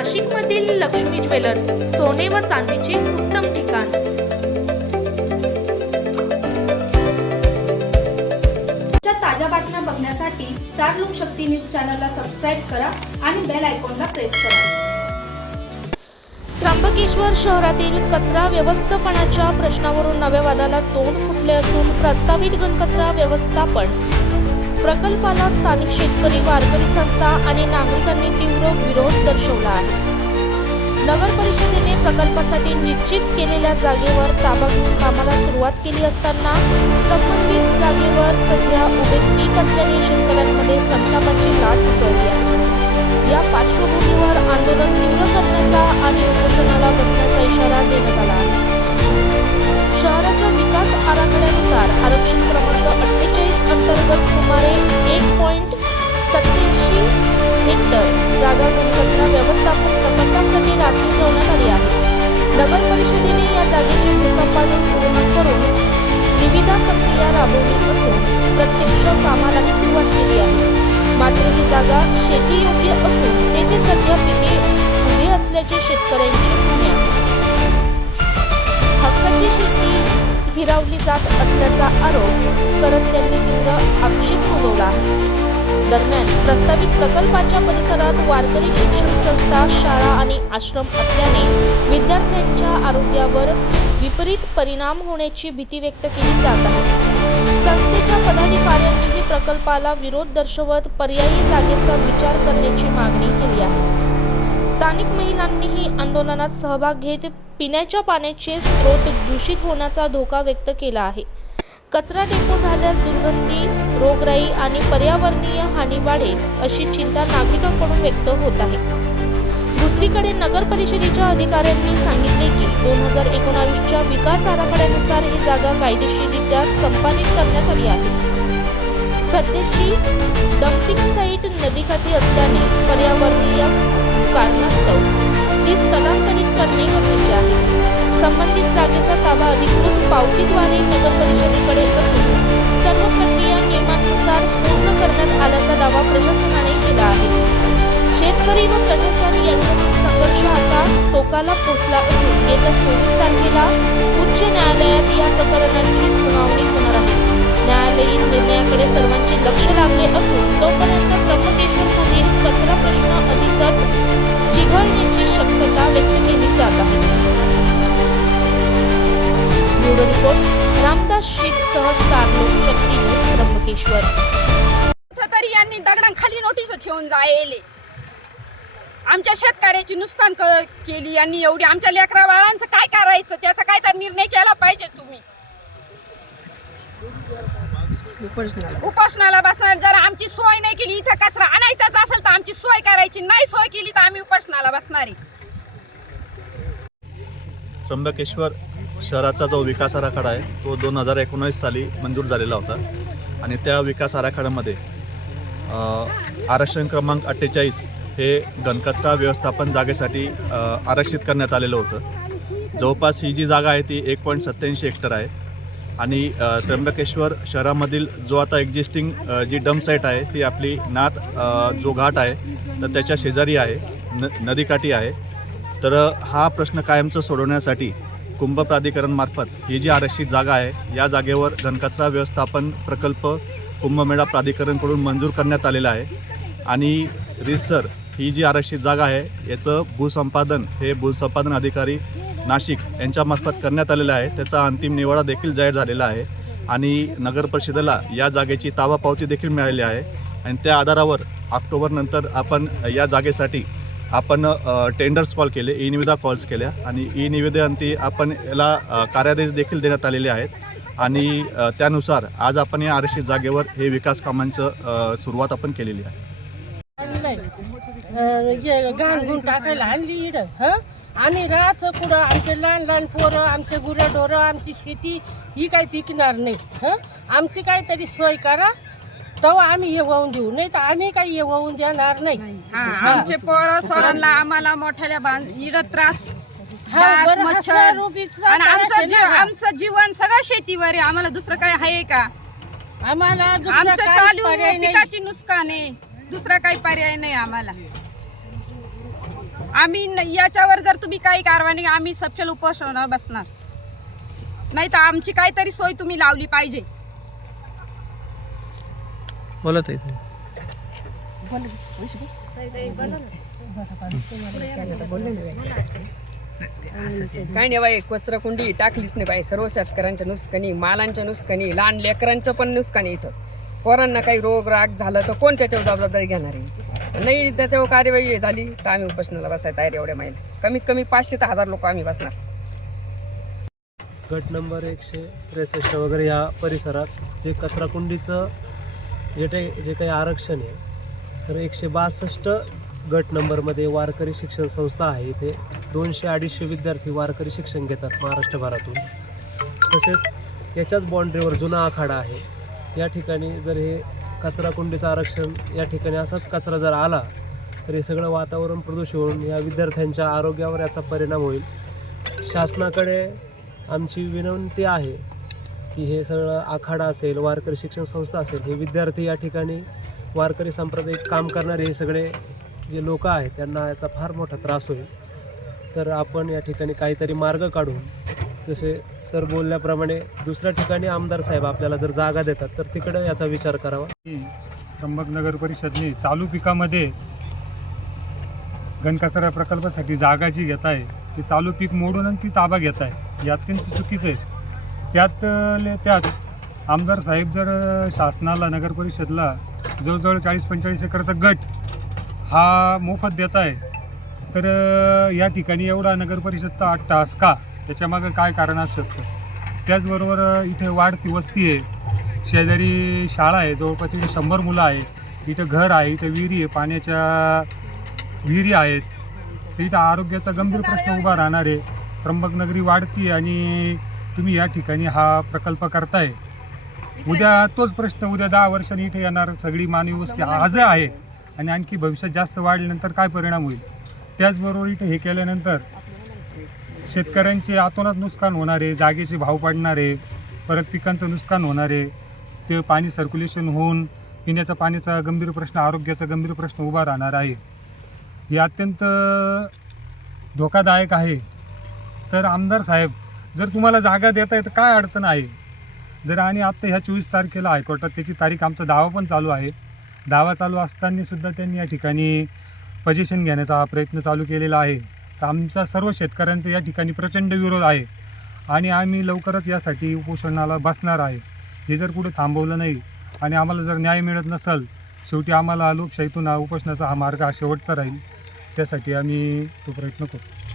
नाशिकमधील लक्ष्मी ज्वेलर्स, सोने व चांदीचे उत्तम ठिकाण। ताज्या बातम्या बघण्यासाठी स्टार लोकशक्ती न्यूज चॅनलला सबस्क्राइब करा आणि बेल आयकॉनला प्रेस करा। त्र्यंबकेश्वर शहरातील कचरा व्यवस्थापनाच्या प्रश्नावरून नव्या वादाला तोंड फुटले असून प्रस्तावित घनकचरा व्यवस्थापन प्रकल्पाला स्थानिक शेतकरी, वारकरी संस्था आणि नागरिकांनी तीव्र विरोध दर्शवला आहे। नगर परिषदेने प्रकल्पासाठी निश्चित केलेल्या जागेवर ताबा घेऊन कामाला सुरुवात केली असताना संबंधित जागेवर सध्या उभे पीक असल्याने शेतकऱ्यांमध्ये संतापाची लाट उसळली आहे। या पार्श्वभूमीवर आंदोलन तीव्र करण्याचा आणि उपोषणाला बसण्याचा इशारा देण्यात आला आहे। शहराच्या विकास आराखड्यानुसार आरक्षण क्रमांक 48 अंतर्गत सुमारे 1.87 हेक्टर जागा घनकचरा व्यवस्थापन प्रकल्पासाठी राखून ठेवण्यात आली आहे। नगर परिषदेने या जागेचे भूसंपादन पूर्ण करून निविदा प्रक्रिया राबवली असून प्रत्यक्ष कामालाही सुरुवात केली आहे। मात्र ही जागा शेतीयोग्य असून तेथे सध्या पिके उभी असल्याचे शेतकऱ्यांचे म्हणणे आहे। हक्काची शेती हिरावली जात असल्याचा आरोप करत त्यांनी तीव्र आक्षेप नोंदवला आहे। दरम्यान प्रस्तावित प्रकल्पाच्या परिसरात वारकरी शिक्षण संस्था, शाळा आणि आश्रम असल्याने विद्यार्थ्यांच्या आरोग्यावर विपरीत परिणाम होण्याची भीती व्यक्त केली जात आहे। संस्थेच्या पदाधिकाऱ्यांनीही प्रकल्पाला विरोध दर्शवत पर्यायी जागेचा विचार करण्याची मागणी केली आहे। स्थानिक महिलांनीही आंदोलनात सहभाग घेत पिण्याच्या पाण्याचे स्रोत दूषित होण्याचा धोका व्यक्त केला आहे। कचरा डेपो झाल्यास दुर्गंधी, रोगराई आणि पर्यावरणीय हानी वाढेल अशी चिंता नागरिकांकडून व्यक्त होत आहे। दुसरीकडे नगर परिषदेच्या अधिकाऱ्यांनी सांगितले की 2019च्या विकास आराखड्यानुसार ही जागा कायदेशीररित्या संपादित करण्यात आली आहे। सध्याची डम्पिंग साईट नदीकाठी असल्याने पर्यावरणीय कारणास्तव ती स्थलांतरित करणे गरजेचे आहे। संबंधित जागेचा ताबा अधिकृत पावतीद्वारे नगर परिषदेकडे असून सर्व प्रक्रिया नियमानुसार पूर्ण करण्यात आल्याचा दावा प्रशासनाने केला आहे। शेतकरी व प्रशासन यांच्यातील संघर्ष आता टोकाला पोहोचला असून येत्या 24 तारखेला उच्च न्यायालयात या प्रकरणाची सुनावणी होणार आहे। न्यायालयीन निर्णयाकडे सर्वांचे लक्ष लागले असून तोपर्यंत त्र्यंबकेश्वरमधील कचरा प्रश्न अधिकच चिघळण्याची शक्यता व्यक्त केली जात आहे। ब्युरो रिपोर्ट रामदास शीतसह स्टार लोकशक्ती न्यूज, त्र्यंबकेश्वर। तरी यांनी दगडांखाली नोटीस ठेवून जायले आमच्या शेतकऱ्याची नुकसान केली यांनी एवढी। आमच्या लेकरा बाळांचं काय करायचं त्याचा काय तर निर्णय केला पाहिजे। तुम्ही उपोषणाला बसणार। जर आमची सोय नाही केली, इथं कचरा आणायचाच असेल तर आमची सोय करायची, नाही सोय केली तर आम्ही उपोषणाला बसणार आहे। त्र्यंबकेश्वर शहराचा जो विकास आराखडा आहे तो 2019 साली मंजूर झालेला होता आणि त्या विकास आराखड्यामध्ये आरक्षण क्रमांक 48 हे घनकचरा व्यवस्थापन जागेसाठी आरक्षित करण्यात आलेलं होतं। जवळपास ही जी जागा आहे ती 1.87 हेक्टर आहे आणि त्र्यंबकेश्वर शहरामधील जो आता एक्झिस्टिंग जी डम्प साईट आहे ती आपली नाथ जो घाट आहे तर त्याच्या शेजारी आहे, नदीकाठी आहे। तर हा प्रश्न कायमचा सोडवण्यासाठी कुंभ प्राधिकरणमार्फत ही जी आरक्षित जागा आहे या जागेवर घनकचरा व्यवस्थापन प्रकल्प कुंभमेळा प्राधिकरणकडून मंजूर करण्यात आलेला आहे आणि रितसर ही जी आरक्षित जागा आहे याचं भूसंपादन हे भूसंपादन अधिकारी नाशिक यांच्यामार्फत करण्यात आलेलं आहे। त्याचा अंतिम निवाडा देखील जाहीर झालेला आहे आणि नगर परिषदेला या जागेची ताबा पावती देखील मिळालेली आहे आणि त्या आधारावर ऑक्टोबरनंतर आपण या जागेसाठी आपण टेंडर्स कॉल केले, ई निविदा कॉल्स केल्या आणि ई निविदेअंती आपण याला कार्यादेश देखील देण्यात आलेले आहेत आणि त्यानुसार आज आपण या आरक्षित जागेवर हे विकास कामांचं सुरुवात आपण केलेली आहे। घाण गुण टाकायला आणली इकडं आम्ही राहायचं कुठं? आमचे लहान लहान पोरं, आमचे गुरंढोरं, आमची शेती ही काही पिकणार नाही। आमची काहीतरी सोय करा तेव्हा आम्ही हे वाहून देऊ, नाही तर आम्ही काही हे वाहून देणार नाही। आमचे पोरं सोरांना आम्हाला मोठ्याला इडत त्रास, मच्छर आणि आमचं जीवन सगळं शेतीवर आहे। आम्हाला दुसरं काय आहे का? आम्हाला आमचं चालू पिकाची नुकसान आहे, दुसरा काही पर्याय नाही आम्हाला। याच्यावर जर तुम्ही काही कारवाई नाही, आम्ही सपशेल उपोषणावर बसणार. नाही तर आमची काहीतरी सोय तुम्ही लावली पाहिजे. बोलत आहे काय नाही बाई, कचरा कुंडी टाकलीच नाही बाई. सर्व शेतकऱ्यांच्या नुकसानी, मालांच्या नुकसानी, लहान लेकरांचं पण नुकसानी. इथं पोरांना काही रोग राग झालं तर कोण त्याच्यावर जबाबदारी घेणार आहे? नाही त्याच्यावर कार्यवाही झाली तर आम्ही उपोषणाला बसायला तयार. एवढ्या महिला कमीत कमी 500 ते 1000 लोक आम्ही बसणार. गट नंबर 163 वगैरे या परिसरात जे कचरा कुंडीचं जे काही आरक्षण आहे, तर 162 गट नंबरमध्ये वारकरी शिक्षण संस्था आहे. इथे 200-250 विद्यार्थी वारकरी शिक्षण घेतात महाराष्ट्रभरातून. तसेच याच्याच बाँड्रीवर जुना आखाडा आहे. या ठिकाणी जर हे कचरा कुंडीचं आरक्षण या ठिकाणी असाच कचरा जर आला तर हे सगळं वातावरण प्रदूषित होऊन या विद्यार्थ्यांच्या आरोग्यावर याचा परिणाम होईल. शासनाकडे आमची विनंती आहे की हे सगळं आखाडा असेल, वारकरी शिक्षण संस्था असेल, हे विद्यार्थी या ठिकाणी वारकरी संप्रदायात काम करणारे हे सगळे जे लोक आहेत त्यांना याचा फार मोठा त्रास होईल. तर आपण या ठिकाणी काहीतरी मार्ग काढून, जसे सर बोलल्याप्रमाणे दुसऱ्या ठिकाणी आमदार साहेब आपल्याला जर जागा देतात तर तिकडे याचा विचार करावा. त्र्यंबक नगर परिषदने चालू पिकामध्ये घनकचरा प्रकल्पासाठी जागा जी घेत आहे ती चालू पीक मोडून आणि ती ताबा घेत आहे, हे अत्यंत चुकीचं आहे. त्यात आमदार साहेब जर शासनाला, नगर परिषदला जवळजवळ 40-45 एकरचा गट हा मोफत देत आहे, तर या ठिकाणी एवढा नगर परिषदचा 8 तास का? त्याच्यामागं काय कारण असू शकतं? त्याचबरोबर इथे वाढती वस्ती आहे, शेजारी शाळा आहे, जवळपास इथे 100 मुलं आहे, इथं घर आहे, इथं विहिरी आहे, पाण्याच्या विहिरी आहेत. तर इथं आरोग्याचा गंभीर प्रश्न उभा राहणार आहे. त्र्यंबक नगरी वाढती आणि तुम्ही या ठिकाणी हा प्रकल्प करताय. उद्या तोच प्रश्न उद्या 10 वर्षांनी इथे येणार. सगळी मानवी वस्ती आज आहे आणि आणखी भविष्यात जास्त वाढल्यानंतर काय परिणाम होईल? त्याचबरोबर इथे हे केल्यानंतर शेतकऱ्यांचे आतोनात नुकसान होणार आहे, जागेचे भाव पडणार आहे, परत पिकांचं नुकसान होणार आहे. ते पाणी सर्क्युलेशन होऊन पिण्याचा पाण्याचा गंभीर प्रश्न, आरोग्याचा गंभीर प्रश्न उभा राहणार आहे. हे अत्यंत धोकादायक आहे. तर आमदार साहेब, जर तुम्हाला जागा देता येतं काय अडचण आहे? जर आणि आत्ता ह्या 24 तारखेला हायकोर्टात त्याची तारीख, आमचा दावा पण चालू आहे. दावा चालू असतानासुद्धा त्यांनी या ठिकाणी पोझिशन घेण्याचा प्रयत्न चालू केलेला आहे. तर आमचा सर्व शेतकऱ्यांचा या ठिकाणी प्रचंड विरोध आहे आणि आम्ही लवकरच यासाठी उपोषणाला बसणार आहे. हे जर कुठे थांबवलं नाही आणि आम्हाला जर न्याय मिळत नसेल, शेवटी आम्हाला लोकशाहीतून उपोषणाचा हा मार्ग हा शेवटचा राहील. त्यासाठी आम्ही तो प्रयत्न करू.